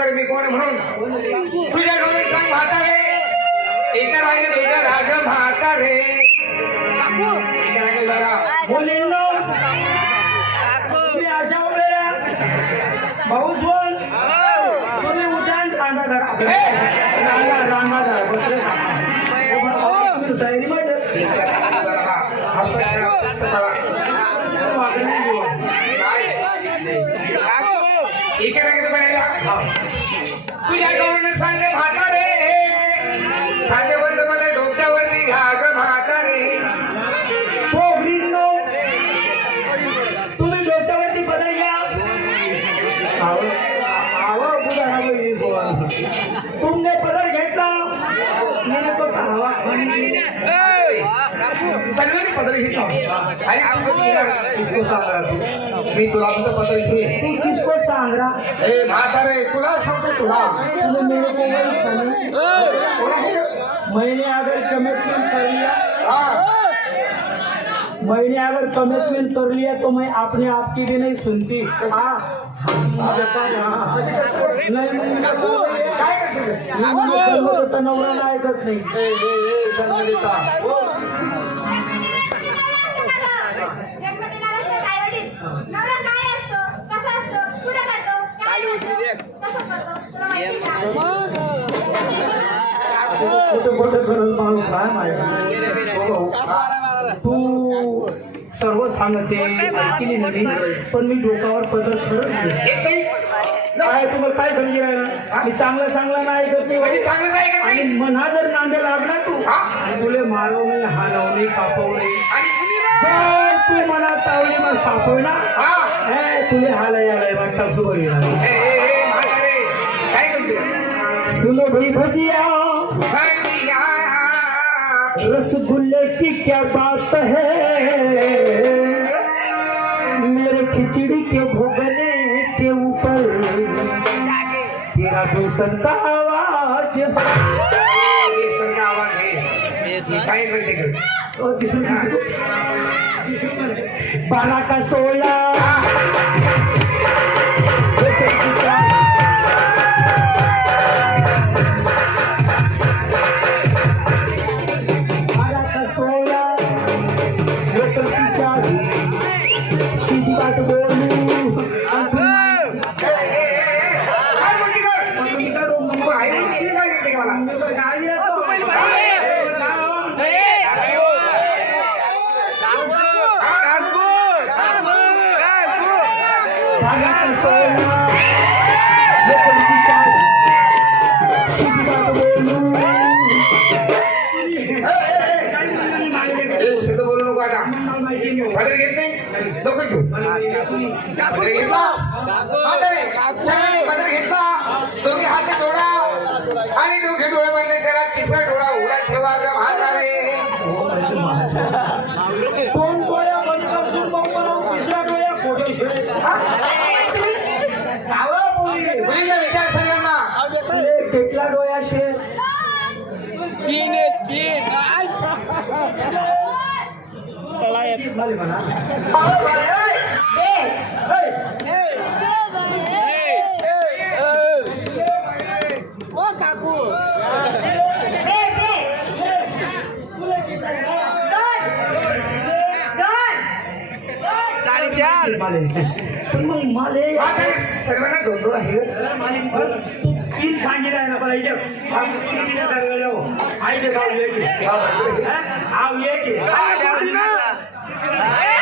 तर मी कोण म्हणून? तुझ्या डोळे सांग म्हातारे. एका रागे दोघं राग म्हातारे. एका रागे जरा मुलींनो तुम्ही बोल! रांगा तयारीमध्ये असं करा, शिस्त करा. काय? एका रागे तर बनायला तुझ्या डोळे सांग म्हातारे. खांद्यावर मला डोक्यावरती घाग म्हातारे. पोरींनो, तुम्ही डोक्यावरती पदर घ्या. तुमने पदर घेतला. मैंने तो हवा सगळ्यांनी पत्र घेतला आणि किसको सांग रहा मी तुला तुझं पत्र इथे तू किसको सांग रहा ए म्हातारे तुला सांगतो तुला? मैंने अगर कमिटमेंट कर लिया. मैंने अगर कमिटमेंट कर लिया तो मैं अपने आप की भी नहीं सुनती हाँ नहीं तू सर्व सांगते ऐकली नाही पण मी डोकावर पदर? काय तुम्हाला काय समजी राहिला मी चांगलं चांगलं नाही ऐकत म्हणजे नाही चांगलं नाही का आणि? मना जर नांदे लागला तू? तुले मारवणे हालवणे कापवणे आणि तू मला तावली मग सापवला हा? ए, तुले हालय आलाय मग सासूबाई सुनो भाई भजिया। रसगुल्ले की क्या बात है? मेरे खिचड़ी के भुगने के ऊपर तेरा बेसन का आवाज़ है। ए, बेसनचा आवाज़ को- बारह का सोलह সেটা বল घेत नाही. नको घेऊ. घेतला? बे दोन दोन पण मग मला म्हातारे सर्वांना दोन डोळा हे तू तीन सांगितलं ना मला इथे आईचे गाव ये की आव ये की